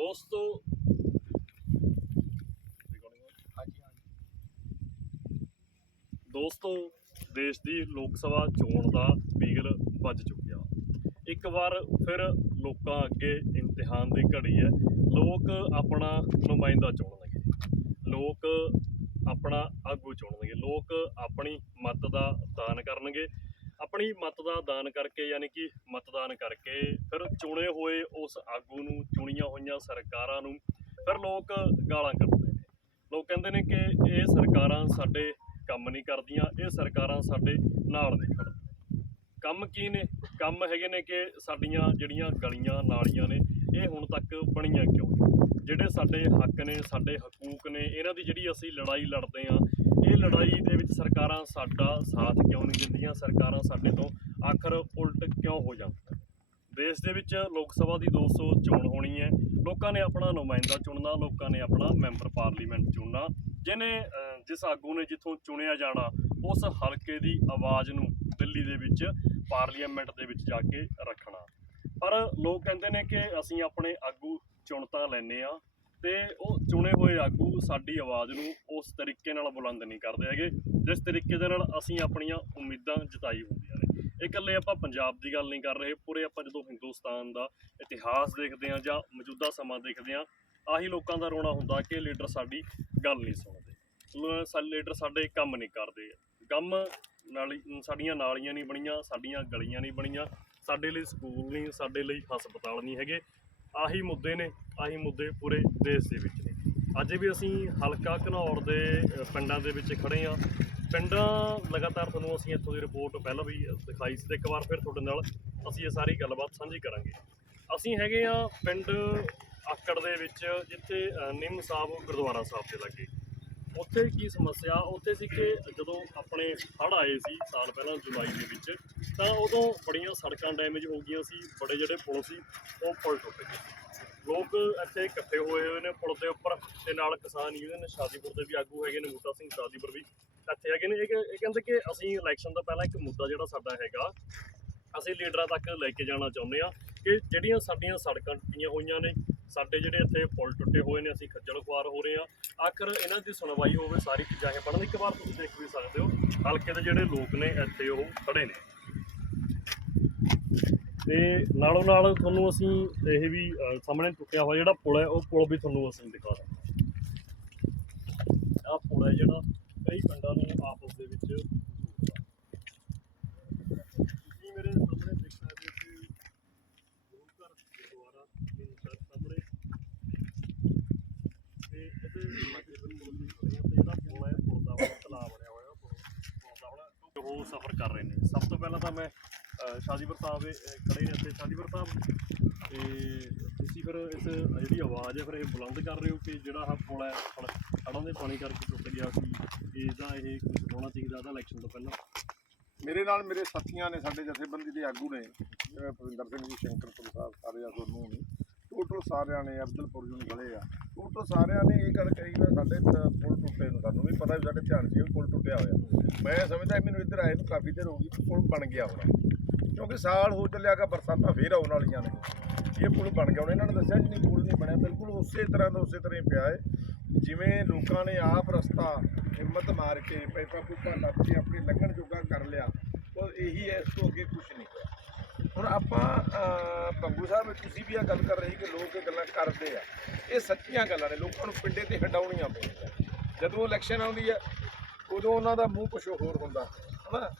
ਦੋਸਤੋ। ਦੋਸਤੋ, ਦੇਸ਼ ਦੀ ਲੋਕ ਸਭਾ ਚੋਣ ਦਾ ਬਿਗਲ ਵੱਜ ਚੁੱਕਿਆ। ਇੱਕ ਵਾਰ ਫਿਰ ਲੋਕਾਂ ਅੱਗੇ ਇਮਤਿਹਾਨ ਦੀ ਘੜੀ ਹੈ। ਲੋਕ ਆਪਣਾ ਨੁਮਾਇੰਦਾ ਚੁਣਨਗੇ। ਲੋਕ ਆਪਣਾ ਆਗੂ ਚੁਣਨਗੇ। ਲੋਕ ਆਪਣੀ ਮਤ ਦਾ ਦਾਨ ਕਰਨਗੇ। ਆਪਣੀ ਮਤ ਦਾ ਦਾਨ ਕਰਕੇ, ਯਾਨੀ ਕਿ ਮਤਦਾਨ ਕਰਕੇ ਫਿਰ ਚੁਣੇ ਹੋਏ ਉਸ ਆਗੂ ਨੂੰ, ਚੁਣੀਆਂ ਹੋਈਆਂ ਸਰਕਾਰਾਂ ਨੂੰ ਫਿਰ ਲੋਕ ਗਾਲਾਂ ਕੱਢਦੇ ਨੇ। ਲੋਕ ਕਹਿੰਦੇ ਨੇ ਕਿ ਇਹ ਸਰਕਾਰਾਂ ਸਾਡੇ ਕੰਮ ਨਹੀਂ ਕਰਦੀਆਂ, ਇਹ ਸਰਕਾਰਾਂ ਸਾਡੇ ਨਾਲ ਨਹੀਂ ਖੜਦੀਆਂ ਕੰਮ ਕੀ ਨੇ? ਕੰਮ ਹੈਗੇ ਨੇ ਕਿ ਸਾਡੀਆਂ ਜਿਹੜੀਆਂ ਗਲੀਆਂ, ਨਾਲੀਆਂ ਨੇ, ਇਹ ਹੁਣ ਤੱਕ ਬਣੀਆਂ ਕਿਉਂ ਜਿਹੜੇ ਸਾਡੇ ਹੱਕ ਨੇ, ਸਾਡੇ ਹਕੂਕ ਨੇ, ਇਹਨਾਂ ਦੀ ਜਿਹੜੀ ਅਸੀਂ ਲੜਾਈ ਲੜਦੇ ਆ ਇਹ ਲੜਾਈ ਦੇ ਵਿੱਚ ਸਰਕਾਰਾਂ ਸਾਡਾ ਸਾਥ ਕਿਉਂ ਨਹੀਂ ਦਿੰਦੀਆਂ? ਸਰਕਾਰਾਂ ਸਾਡੇ ਤੋਂ ਆਖਰ ਉਲਟ ਕਿਉਂ ਹੋ ਜਾਂਦੀਆਂ? ਦੇਸ਼ ਦੇ ਵਿੱਚ ਲੋਕ ਸਭਾ ਦੀ 200 ਚੋਣ ਹੋਣੀ ਹੈ। ਲੋਕਾਂ ਨੇ ਆਪਣਾ ਨੁਮਾਇੰਦਾ ਚੁਣਨਾ, ਲੋਕਾਂ ਨੇ ਆਪਣਾ ਮੈਂਬਰ ਪਾਰਲੀਮੈਂਟ ਚੁਣਨਾ। ਜਿਹਨੇ ਜਿਸ ਆਗੂ ਨੇ ਜਿੱਥੋਂ ਚੁਣਿਆ ਜਾਣਾ, ਉਸ ਹਲਕੇ ਦੀ ਆਵਾਜ਼ ਨੂੰ ਦਿੱਲੀ ਦੇ ਵਿੱਚ, ਪਾਰਲੀਮੈਂਟ ਦੇ ਵਿੱਚ ਜਾ ਕੇ ਰੱਖਣਾ। ਪਰ ਲੋਕ ਕਹਿੰਦੇ ਨੇ ਕਿ ਅਸੀਂ ਆਪਣੇ ਆਗੂ ਚੁਣਤਾ ਲੈਨੇ ਆ ਤੇ ਉਹ ਚੁਣੇ ਹੋਏ ਆਗੂ ਸਾਡੀ ਆਵਾਜ਼ ਨੂੰ ਉਸ ਤਰੀਕੇ ਨਾਲ ਬੁਲੰਦ ਨਹੀਂ ਕਰਦੇ ਹੈਗੇ, ਜਿਸ ਤਰੀਕੇ ਦੇ ਨਾਲ ਅਸੀਂ ਆਪਣੀਆਂ ਉਮੀਦਾਂ ਜਤਾਈ ਹੁੰਦੀਆਂ ਨੇ। ਇਹ ਇਕੱਲੇ ਆਪਾਂ ਪੰਜਾਬ ਦੀ ਗੱਲ ਨਹੀਂ ਕਰ ਰਹੇ, ਪੂਰੇ ਆਪਾਂ ਜਦੋਂ ਹਿੰਦੁਸਤਾਨ ਦਾ ਇਤਿਹਾਸ ਦੇਖਦੇ ਹਾਂ ਜਾਂ ਮੌਜੂਦਾ ਸਮਾਂ ਦੇਖਦੇ ਹਾਂ, ਆਹੀ ਲੋਕਾਂ ਦਾ ਰੋਣਾ ਹੁੰਦਾ ਕਿ ਲੀਡਰ ਸਾਡੀ ਗੱਲ ਨਹੀਂ ਸੁਣਦੇ। ਲ- ਸਾ- ਲੀਡਰ ਸਾਡੇ ਕੰਮ ਨਹੀਂ ਕਰਦੇ। ਕੰਮ ਨਾਲੀ, ਸਾਡੀਆਂ ਨਾਲੀਆਂ ਨਹੀਂ ਬਣੀਆਂ, ਸਾਡੀਆਂ ਗਲੀਆਂ ਨਹੀਂ ਬਣੀਆਂ, ਸਾਡੇ ਲਈ ਸਕੂਲ ਨਹੀਂ, ਸਾਡੇ ਲਈ ਹਸਪਤਾਲ ਨਹੀਂ ਹੈਗੇ ਆਹੀ ਮੁੱਦੇ ਨੇ, ਆਹੀ ਮੁੱਦੇ ਪੂਰੇ ਦੇਸ਼ ਦੇ ਵਿੱਚ ਨੇ। ਅੱਜ ਵੀ ਅਸੀਂ ਹਲਕਾ ਘਨੌਰ ਦੇ ਪਿੰਡਾਂ ਦੇ ਵਿੱਚ ਖੜੇ ਆ ਪਿੰਡਾਂ ਲਗਾਤਾਰ ਤੁਹਾਨੂੰ ਅਸੀਂ ਇੱਥੋਂ ਦੀ ਰਿਪੋਰਟ ਪਹਿਲਾਂ ਵੀ ਦਿਖਾਈ ਸੀ ਤੇ ਇੱਕ ਵਾਰ ਫਿਰ ਤੁਹਾਡੇ ਨਾਲ ਅਸੀਂ ਇਹ ਸਾਰੀ ਗੱਲਬਾਤ ਸਾਂਝੀ ਕਰਾਂਗੇ। ਅਸੀਂ ਹੈਗੇ ਆ ਪਿੰਡ ਆਕੜ ਦੇ ਵਿੱਚ, ਜਿੱਥੇ ਨਿੰਮ ਸਾਹਿਬ ਗੁਰਦੁਆਰਾ ਸਾਹਿਬ ਦੇ ਲਾਗੇ। ਉੱਥੇ ਕੀ ਸਮੱਸਿਆ, ਉੱਥੇ ਸੀ ਕਿ ਜਦੋਂ ਆਪਣੇ ਹੜ੍ਹ ਆਏ ਸੀ ਸਾਲ ਪਹਿਲਾਂ ਜੁਲਾਈ ਦੇ ਵਿੱਚ, ਤਾਂ ਉਦੋਂ ਬੜੀਆਂ ਸੜਕਾਂ ਡੈਮੇਜ ਹੋ ਗਈਆਂ ਸੀ, ਬੜੇ ਜਿਹੜੇ ਪੁਲ ਸੀ, ਉਹ ਪੁਲ ਟੁੱਟ ਗਏ ਲੋਕ ਇੱਥੇ ਇਕੱਠੇ ਹੋਏ ਹੋਏ ਨੇ ਪੁਲ ਦੇ ਉੱਪਰ, ਤੇ ਨਾਲ ਕਿਸਾਨ ਯੂਨੀਅਨ ਸ਼ਾਦੀਪੁਰ ਦੇ ਵੀ ਆਗੂ ਹੈਗੇ ਨੇ ਬੂਟਾ ਸਿੰਘ ਸ਼ਾਦੀਪੁਰ ਵੀ ਇੱਥੇ ਹੈਗੇ ਨੇ। ਇਹ ਇਹ ਕਹਿੰਦੇ ਕਿ ਅਸੀਂ ਇਲੈਕਸ਼ਨ ਤੋਂ ਪਹਿਲਾਂ ਇੱਕ ਮੁੱਦਾ ਜਿਹੜਾ ਸਾਡਾ ਹੈਗਾ, ਅਸੀਂ ਲੀਡਰਾਂ ਤੱਕ ਲੈ ਕੇ ਜਾਣਾ ਚਾਹੁੰਦੇ ਆ ਕਿ ਜਿਹੜੀਆਂ ਸਾਡੀਆਂ ਸੜਕਾਂ ਟੁੱਟੀਆਂ ਹੋਈਆਂ ਨੇ ਸਾਡੇ ਜਿਹੜੇ ਇੱਥੇ ਪੁਲ ਟੁੱਟੇ ਹੋਏ ਨੇ ਅਸੀਂ ਖੱਜਲ ਖੁਆਰ ਹੋ ਰਹੇ ਆ ਆਖਰ ਇਹਨਾਂ ਦੀ ਸੁਣਵਾਈ ਹੋਵੇ ਸਾਰੀ ਚੀਜ਼ਾਂ ਇਹ ਬਣਨ। ਇੱਕ ਵਾਰ ਤੁਸੀਂ ਦੇਖ ਵੀ ਸਕਦੇ ਹੋ ਹਲਕੇ ਦੇ ਜਿਹੜੇ ਲੋਕ ਨੇ ਇੱਥੇ ਉਹ ਖੜੇ ਨੇ। ਤੇ ਨਾਲੋਂ ਨਾਲ ਤੁਹਾਨੂੰ ਅਸੀਂ ਇਹ ਵੀ ਅਹ, ਸਾਹਮਣੇ ਟੁੱਟਿਆ ਹੋਇਆ ਜਿਹੜਾ ਪੁਲ ਹੈ ਉਹ ਪੁਲ ਵੀ ਤੁਹਾਨੂੰ ਅਸੀਂ ਦਿਖਾ ਦਾਂਗੇ। ਆਹ ਪੁਲ ਹੈ ਜਿਹੜਾ ਕਈ ਪਿੰਡਾਂ ਨੂੰ ਆਪਸ ਦੇ ਵਿੱਚ ਜੋੜਦਾ ਤੁਸੀਂ ਮੇਰੇ ਸਾਹਮਣੇ ਦੇਖ ਸਕਦੇ ਹੋ ਕਿ ਗੁਰੂ ਘਰ ਗੁਰਦੁਆਰਾ ਮੇਰੇ ਸਰ ਸਾਹਮਣੇ ਤੇ ਇਹਦੇ ਲਾਗੇ ਬਿਲਕੁਲ ਅਸੀਂ ਖੜੇ ਹਾਂ ਤੇ ਜਿਹੜਾ ਪੁਲ ਹੈ ਪੁਲ ਦਾ ਹੁਣ ਤਲਾਅ ਬਣਿਆ ਹੋਇਆ ਪੁਲ ਪੁਲ ਦਾ ਹੁਣ ਉਹ ਸਫ਼ਰ ਕਰ ਰਹੇ ਨੇ। ਸਭ ਤੋਂ ਪਹਿਲਾਂ ਤਾਂ ਮੈਂ ਅਹ, ਸ਼ਾਦੀਪੁਰ ਸਾਹਿਬ ਇਹ, ਅਹ, ਖੜੇ ਨੇ ਇੱਥੇ ਸ਼ਾਦੀਪੁਰ ਸਾਹਿਬ ਤੇ ਤੁਸੀਂ ਫਿਰ ਇਸ ਜਿਹੜੀ ਆਵਾਜ਼ ਹੈ ਫਿਰ ਇਹ ਬੁਲੰਦ ਕਰ ਰਹੇ ਹੋ ਕਿ ਜਿਹੜਾ ਆਹ ਪੁਲ ਹੈ ਹੁਣ ਹੜ੍ਹਾਂ ਦੇ ਪਾਣੀ ਕਰਕੇ ਟੁੱਟ ਗਿਆ ਸੀ ਇਹਦਾ ਇਹ ਕੁਝ ਹੋਣਾ ਚਾਹੀਦਾ ਤਾਂ ਇਲੈਕਸ਼ਨ ਤੋਂ ਪਹਿਲਾਂ। ਮੇਰੇ ਨਾਲ ਮੇਰੇ ਸਾਥੀਆਂ ਨੇ ਸਾਡੇ ਜਥੇਬੰਦੀ ਦੇ ਆਗੂ ਨੇ ਜਿਵੇਂ ਭਵਿੰਦਰ ਸਿੰਘ ਜੀ ਸ਼ੰਕਰਪੁਰ ਸਾਹਿਬ ਸਾਰੇ ਆ ਨੂੰ ਨੇ ਟੋਟਲ ਸਾਰਿਆਂ ਨੇ ਅਬਦੁਲਪੁਰ ਜੀ ਨੂੰ ਗਲੇ ਆ। ਟੋਟਲ ਸਾਰਿਆਂ ਨੇ ਇਹ ਗੱਲ ਕਹੀ ਵੀ ਸਾਡੇ ਵੀ ਪਤਾ ਵੀ ਸਾਡੇ ਧਿਆਨ ਸੀ ਵੀ ਪੁਲ ਟੁੱਟਿਆ ਹੋਇਆ। ਮੈਂ ਸਮਝਦਾ ਮੈਨੂੰ ਇੱਧਰ ਆਏ ਨੂੰ ਕਾਫੀ ਦੇਰ ਹੋ ਗਈ ਪੁਲ ਬਣ ਗਿਆ ਹੋਣਾ। ਕਿਉਂਕਿ ਸਾਲ ਹੋ ਚੱਲਿਆ ਬਰਸਾਤਾਂ ਫੇਰ ਆਉਣ ਵਾਲੀਆਂ ਨੇ। ਇਹ ਪੁਲ ਬਣ ਗਿਆ ਹੁਣ ਇਹਨਾਂ ਨੇ ਦੱਸਿਆ ਜੀ ਨਹੀਂ ਪੁਲ ਨਹੀਂ ਬਣਿਆ ਬਿਲਕੁਲ ਉਸੇ ਤਰ੍ਹਾਂ ਦਾ ਉਸੇ ਤਰ੍ਹਾਂ ਹੀ ਪਿਆ ਹੈ। ਜਿਵੇਂ ਲੋਕਾਂ ਨੇ ਆਪ ਰਸਤਾ ਹਿੰਮਤ ਮਾਰ ਕੇ ਪੈਪਾ ਪੂਪਾ ਲੱਭ ਕੇ ਆਪਣੀ ਲੰਘਣ ਜੋਗਾ ਕਰ ਲਿਆ ਉਹ ਇਹੀ ਹੈ ਇਸ ਤੋਂ ਅੱਗੇ ਕੁਝ ਨਹੀਂ ਹੋਇਆ। ਹੁਣ ਆਪਾਂ ਅਹ, ਸਾਹਿਬ ਤੁਸੀਂ ਵੀ ਇਹ ਗੱਲ ਕਰ ਰਹੀ ਕਿ ਲੋਕ ਇਹ ਗੱਲਾਂ ਕਰਦੇ ਆ। ਇਹ ਸੱਚੀਆਂ ਗੱਲਾਂ ਨੇ ਲੋਕਾਂ ਨੂੰ ਪਿੰਡੇ ਤੇ ਹਟਾਉਣੀਆਂ ਪੈਂਦੀਆਂ। ਜਦੋਂ ਇਲੈਕਸ਼ਨ ਆਉਂਦੀ ਹੈ, ਉਦੋਂ ਉਹਨਾਂ ਦਾ ਮੂੰਹ ਕੁਛ ਹੋਰ ਹੁੰਦਾ, ਹਨਾ?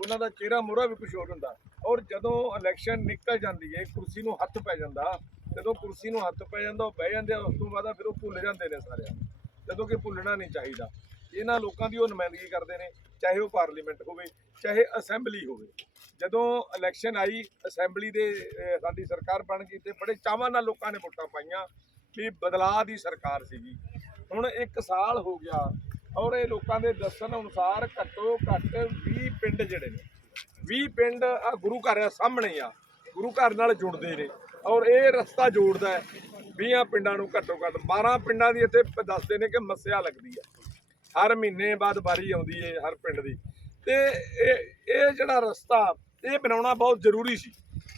ਉਹਨਾਂ ਦਾ ਚਿਹਰਾ ਮੋਹਰਾ ਵੀ ਕੁਛ ਹੋਰ ਹੁੰਦਾ। ਔਰ ਜਦੋਂ ਇਲੈਕਸ਼ਨ ਨਿਕਲ ਜਾਂਦੀ ਹੈ, ਕੁਰਸੀ ਨੂੰ ਹੱਥ ਪੈ ਜਾਂਦਾ, ਜਦੋਂ ਕੁਰਸੀ ਨੂੰ ਹੱਥ ਪੈ ਜਾਂਦਾ, ਉਹ ਬਹਿ ਜਾਂਦੇ ਆ, ਉਸ ਤੋਂ ਬਾਅਦ ਫਿਰ ਉਹ ਭੁੱਲ ਜਾਂਦੇ ਨੇ ਸਾਰਿਆਂ ਨੂੰ, ਜਦੋਂ ਕਿ ਭੁੱਲਣਾ ਨਹੀਂ ਚਾਹੀਦਾ। ਇਹਨਾਂ ਲੋਕਾਂ ਦੀ ਉਹ ਨੁਮਾਇੰਦਗੀ ਕਰਦੇ ਨੇ, ਚਾਹੇ ਉਹ ਪਾਰਲੀਮੈਂਟ ਹੋਵੇ, ਚਾਹੇ ਅਸੈਂਬਲੀ ਹੋਵੇ। ਜਦੋਂ ਇਲੈਕਸ਼ਨ ਆਈ ਅਸੈਂਬਲੀ ਦੇ ਸਾਡੀ ਸਰਕਾਰ ਬਣ ਗਈ ਤੇ ਬੜੇ ਚਾਵਾਂ ਨਾਲ ਲੋਕਾਂ ਨੇ ਵੋਟਾਂ ਪਾਈਆਂ ਵੀ ਬਦਲਾਅ ਦੀ ਸਰਕਾਰ ਸੀਗੀ। ਹੁਣ 1 ਸਾਲ ਹੋ ਗਿਆ ਔਰ ਇਹ ਲੋਕਾਂ ਦੇ ਦੱਸਣ ਅਨੁਸਾਰ ਘੱਟੋ ਘੱਟ 20 ਪਿੰਡ ਜਿਹੜੇ ਨੇ 20 ਪਿੰਡ ਆ ਗੁਰੂ ਘਰ ਆ ਸਾਹਮਣੇ ਆ, ਗੁਰੂ ਘਰ ਨਾਲ ਜੁੜਦੇ ਨੇ ਔਰ ਇਹ ਰਸਤਾ ਜੋੜਦਾ ਹੈ 20 ਪਿੰਡਾਂ ਨੂੰ ਘੱਟੋ ਘੱਟ 12 ਪਿੰਡਾਂ ਦੀ ਇੱਥੇ ਦੱਸਦੇ ਨੇ ਕਿ ਮੱਸਿਆ ਲੱਗਦੀ ਹੈ ਹਰ ਮਹੀਨੇ ਬਾਅਦ ਵਾਰੀ ਆਉਂਦੀ ਹੈ ਹਰ ਪਿੰਡ ਦੀ। ਤੇ ਇਹ ਇਹ ਜਿਹੜਾ ਰਸਤਾ ਇਹ ਬਣਾਉਣਾ ਬਹੁਤ ਜ਼ਰੂਰੀ ਸੀ,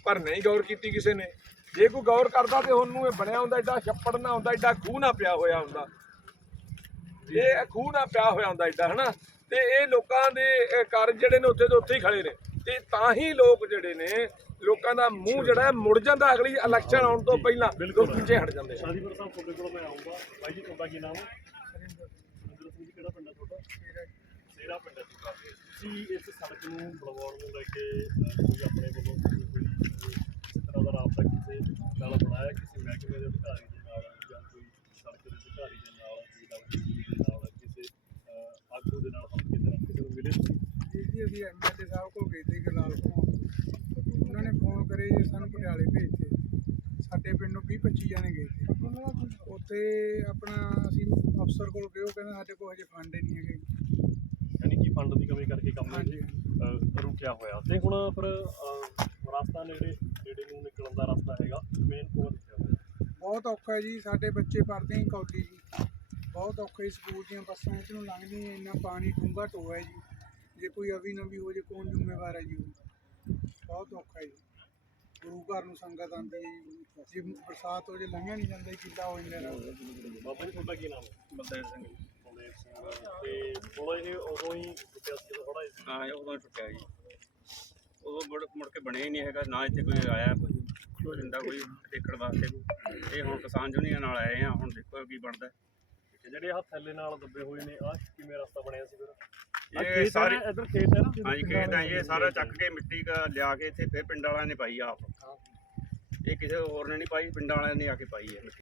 ਪਰ ਨਹੀਂ ਗੌਰ ਕੀਤੀ ਕਿਸੇ ਨੇ। ਜੇ ਕੋਈ ਗੌਰ ਕਰਦਾ ਤੇ ਉਹਨੂੰ ਇਹ ਬਣਿਆ ਹੁੰਦਾ ਐਡਾ ਛੱਪੜ ਨਾ ਹੁੰਦਾ ਐਡਾ ਖੂਹ ਨਾ ਪਿਆ ਹੋਇਆ ਹੁੰਦਾ। ਇਹ ਖੂਹ ਨਾ ਪਿਆ ਹੋਇਆ ਹੁੰਦਾ ਐਡਾ ਹਨਾ? ਤੇ ਇਹ ਲੋਕਾਂ ਦੇ ਘਰ ਜਿਹੜੇ ਨੇ ਉੱਥੇ ਦੇ ਉੱਥੇ ਹੀ ਖੜੇ ਨੇ। ਤੇ ਤਾਂ ਹੀ ਲੋਕ ਜਿਹੜੇ ਨੇ ਲੋਕਾਂ ਦਾ ਮੂੰਹ ਜਿਹੜਾ ਮੁੜ ਜਾਂਦਾ ਅਗਲੀ ਇਲੈਕਸ਼ਨ ਆਉਣ ਤੋਂ ਪਹਿਲਾਂ ਲੋਕ ਪਿੱਛੇ ਹਟ ਜਾਂਦੇ ਆ ਸ਼ਾਦੀਪੁਰ ਸਾਹਿਬ ਤੁਹਾਡੇ ਕੋਲ ਮੈਂ ਆਉਂਗਾ ਬਾਈ ਜੀ ਤੁਹਾਡਾ ਕੀ ਨਾਮ ਹੈ? ਜੀ ਕਿਹੜਾ ਪਿੰਡ ਹੈ ਤੁਹਾਡਾ? ਸੇਰਾ ਪਿੰਡ ਤੁਹਾਡਾ ਤੁਸੀਂ ਇਸ ਸੜਕ ਨੂੰ ਬਣਵਾਉਣ ਨੂੰ ਲੈ ਕੇ ਕੋਈ ਆਪਣੇ ਵੱਲੋਂ ਕੋਈ ਕੋਈ, ਅਹ, ਇਸ ਤਰ੍ਹਾਂ ਦਾ ਰਾਬਤਾ ਕਿਸੇ ਨਾਲ ਬਣਾਇਆ ਕਿਸੇ ਮਹਿਕਮੇ ਦੇ ਅਧਿਕਾਰੀ ਦੇ ਨਾਲ ਜਾਂ ਕੋਈ ਸੜਕ ਦੇ ਅਧਿਕਾਰੀ ਦੇ ਨਾਲ ਕੋਈ ਨਵਜੀਤ ਦੇ ਨਾਲ ਕਿਸੇ ਅਹ, ਆਗੂ ਦੇ ਨਾਲ ਹਲਕੇ ਦੇ ਨਾਲ ਕਿਸੇ ਨੂੰ ਮਿਲੇ ਤੁਸੀਂ? ਜੀ ਜੀ ਅਸੀਂ ਐਮਐਲਏ ਸਾਹਿਬ ਕੋਲ ਗਏ ਸੀ ਗਰਲਾਲ ਘੁਮਾਉਣ ਉਹਨਾਂ ਨੇ ਫੋਨ ਕਰੇ ਜੀ ਸਾਨੂੰ ਪਟਿਆਲੇ ਭੇਜਤੇ ਸਾਡੇ ਪਿੰਡੋਂ 20 25 ਜਣੇ ਗਏ ਸੀ। ਉੱਥੇ ਆਪਣਾ ਅਸੀਂ ਅਫਸਰ ਕੋਲ ਗਏ ਉਹ ਕਹਿੰਦੇ ਸਾਡੇ ਕੋਲ ਹਜੇ ਫੰਡ ਹੀ ਨਹੀਂ ਹੈਗੇ। ਯਾਨੀ ਕਿ ਫੰਡ ਦੀ ਕਮੀ ਕਰਕੇ ਕੰਮ ਅਹ, ਰੁਕਿਆ ਹੋਇਆ। ਤੇ ਹੁਣ ਫਿਰ ਅਹ, ਰਸਤਾ ਨੇੜੇ ਨੇੜੇ ਨੂੰ ਨਿਕਲਣ ਦਾ ਰਸਤਾ ਹੈਗਾ ਮੇਨ ਕੋਲ ਬਹੁਤ ਔਖਾ ਜੀ ਸਾਡੇ ਬੱਚੇ ਪੜ੍ਹਦੇ ਹੀ ਕੌਲੀ ਜੀ। ਬਹੁਤ ਔਖਾ ਸਕੂਲ ਦੀਆਂ ਬੱਸਾਂ ਇੱਧਰੋਂ ਲੰਘਦੀਆਂ ਇੰਨਾ ਪਾਣੀ ਡੂੰਘਾ ਟੋਆ ਹੈ ਜੀ। ਜੇ ਕੋਈ ਅਵੀ ਨਵੀ ਹੋ ਜੇ ਕੌਣ ਜ਼ਿੰਮੇਵਾਰ ਹੈ ਜੀ? ਬਹੁਤ ਔਖਾ ਜੀ। ਗੁਰੂ ਘਰ ਨੂੰ ਸੰਗਤ ਆਉਂਦੀ ਹੈ ਜੀ। ਜੇ ਬਰਸਾਤ ਹੋ ਜੇ ਲੰਘਿਆ ਨਹੀਂ ਜਾਂਦਾ ਕਿੱਲਾ ਹੋ ਜਾਂਦਾ ਬਾਬਾ ਜੀ ਤੁਹਾਡਾ ਕੀ ਨਾਮ ਬਲਦੇਵ ਸਿੰਘ ਬਲਦੇਵ ਸਿੰਘ। ਤੇ ਥੋੜਾ ਇਹ ਉਦੋਂ ਹੀ ਰੁਕਿਆ ਸੀ ਥੋੜਾ ਹਾਂ ਇਹ ਉਦੋਂ ਹੀ ਟੁੱਟਿਆ ਜੀ। ਉਦੋਂ ਮੁੜ ਮੁੜ ਕੇ ਬਣਿਆ ਹੀ ਨਹੀਂ ਹੈਗਾ ਨਾ ਇੱਥੇ ਕੋਈ ਆਇਆ ਕੋਈ ਦਿੰਦਾ ਕੋਈ ਦੇਖਣ ਵਾਸਤੇ ਇਹ ਹੁਣ ਕਿਸਾਨ ਯੂਨੀਅਨ ਨਾਲ ਆਏ ਆ ਹੁਣ ਦੇਖੋ ਕੀ ਬਣਦਾ। ਜਿਹੜੇ ਆਹ ਥੱਲੇ ਨਾਲ ਦੱਬੇ ਹੋਏ ਨੇ ਆਹ ਕਿਵੇਂ ਰਸਤਾ ਬਣਿਆ ਸੀ ਫਿਰ? ਇਹ ਹੈ ਸਾਰੇ ਇੱਧਰ ਖੇਤ ਹੈ ਨਾ ਹਾਂਜੀ ਖੇਤ ਆ ਇਹ ਸਾਰਾ ਚੱਕ ਕੇ ਮਿੱਟੀ ਕ ਲਿਆ ਕੇ ਇੱਥੇ ਫਿਰ ਪਿੰਡ ਵਾਲਿਆਂ ਨੇ ਪਾਈ ਆਪ। ਇਹ ਕਿਸੇ ਹੋਰ ਨੇ ਨਹੀਂ ਪਾਈ ਪਿੰਡ ਵਾਲਿਆਂ ਨੇ ਆ ਕੇ ਪਾਈ ਹੈ ਮਿੱਟੀ।